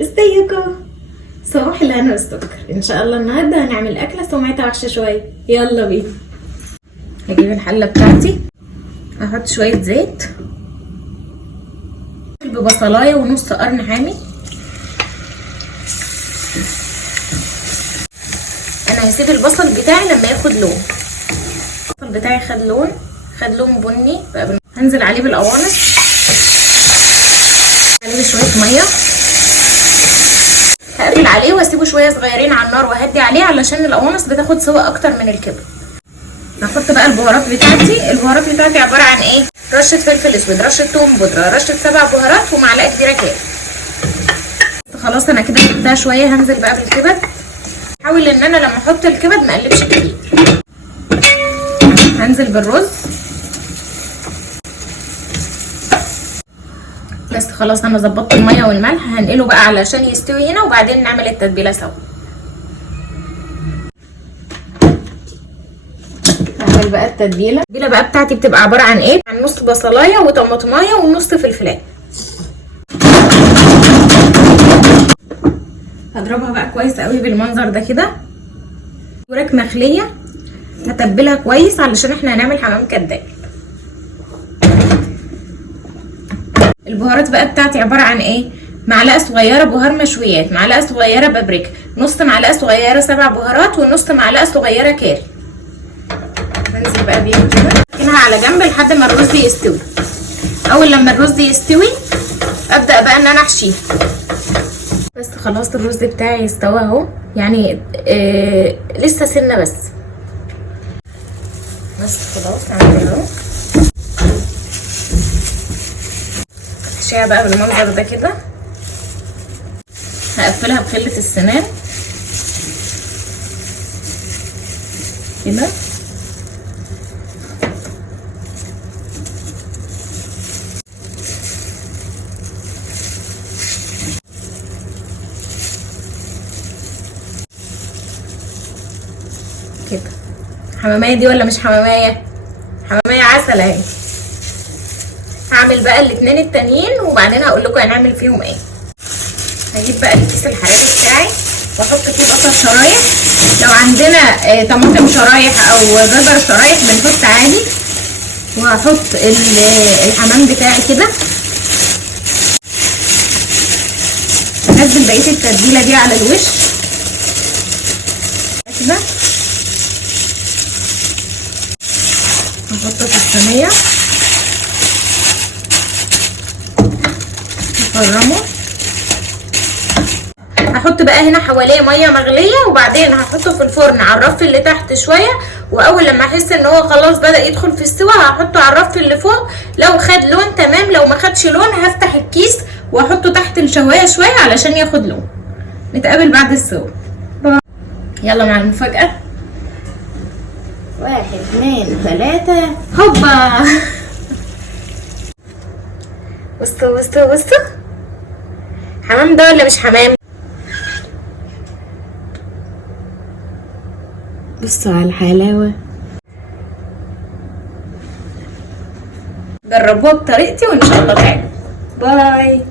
ازيكم؟ صباح الهنا والسكر. ان شاء الله النهارده هنعمل اكله سمعتها وحشه شويه. يلا بينا. هجيب الحله بتاعتي، احط شويه زيت ببصلايه ونص قرن حامي. انا هسيب البصل بتاعي لما ياخد لون. البصل بتاعي خد لون بني بقى. هنزل عليه بالقوانص، عليه شويه ميه، هقفل عليه واسيبه شويه صغيرين على النار وهدي عليه علشان القوانص بتاخد سوا اكتر من الكبد. هحط بقى البهارات بتاعتي. البهارات بتاعتي عباره عن ايه؟ رشه فلفل اسود، رشه توم بودره، رشه 7 بهارات، ومعلقه كبيره كده. خلاص انا كده سبتها شويه. هنزل بقى بالكبد. حاول ان انا لما احط الكبد ما اقلبش كتير. هنزل بالرز بس. خلاص انا ظبطت الميه والملح، هنقله بقى علشان يستوي هنا وبعدين نعمل التتبيله سوا. نعمل بقى التتبيله بقى بتاعتي بتبقى عباره عن ايه؟ عن نص بصلايه وطماطمايه ونص فلفلايه. هضربها بقى كويس قوي بالمنظر ده كده. وراك مخليه هتبلها كويس علشان احنا هنعمل حمام كداب. البهارات بقى بتاعتي عباره عن ايه؟ معلقه صغيره بهار مشويات، معلقه صغيره بابريكا، نص معلقه صغيره 7 بهارات، ونص معلقه صغيره كاري. هنزل بقى بيهم كده، اركنها على جنب لحد ما الرز يستوي. اول لما الرز يستوي ابدا بقى ان انا احشيه. بس خلاص الرز بتاعي استوى اهو، يعني لسه سنه بس خلاص. هعمل اهو احشيها بقى بالمنظر ده كده. هقفلها بخلة السنان كده. كده حمامية دي ولا مش حمامية؟ حمامية عسل اهي. هعمل بقى الاتنين التانيين وبعدين هقول لكم هنعمل فيهم ايه. هجيب بقى الكيس الحراري بتاعي واحط فيه بصل شرايح. لو عندنا طماطم شرايح او جزر شرايح بنحط عادي. وهحط الحمام بتاعي كده. هنزل بقيه التتبيله دي على الوش كده. هحطه في الصينيه نفرمه. هحط بقى هنا حواليه ميه مغليه وبعدين هحطه في الفرن على الرف اللي تحت شويه. واول لما احس ان هو خلاص بدا يدخل في السوا هحطه على الرف اللي فوق. لو خد لون تمام، لو ما خدش لون هفتح الكيس واحطه تحت الشوايه شويه علشان ياخد لون. نتقابل بعد السوا. يلا مع المفاجاه. 1 2 3 هوبا. بصوا حمام ده ولا مش حمام؟ بصوا على الحلاوه. جربوها بطريقتي وان شاء الله تعجبكم. باي.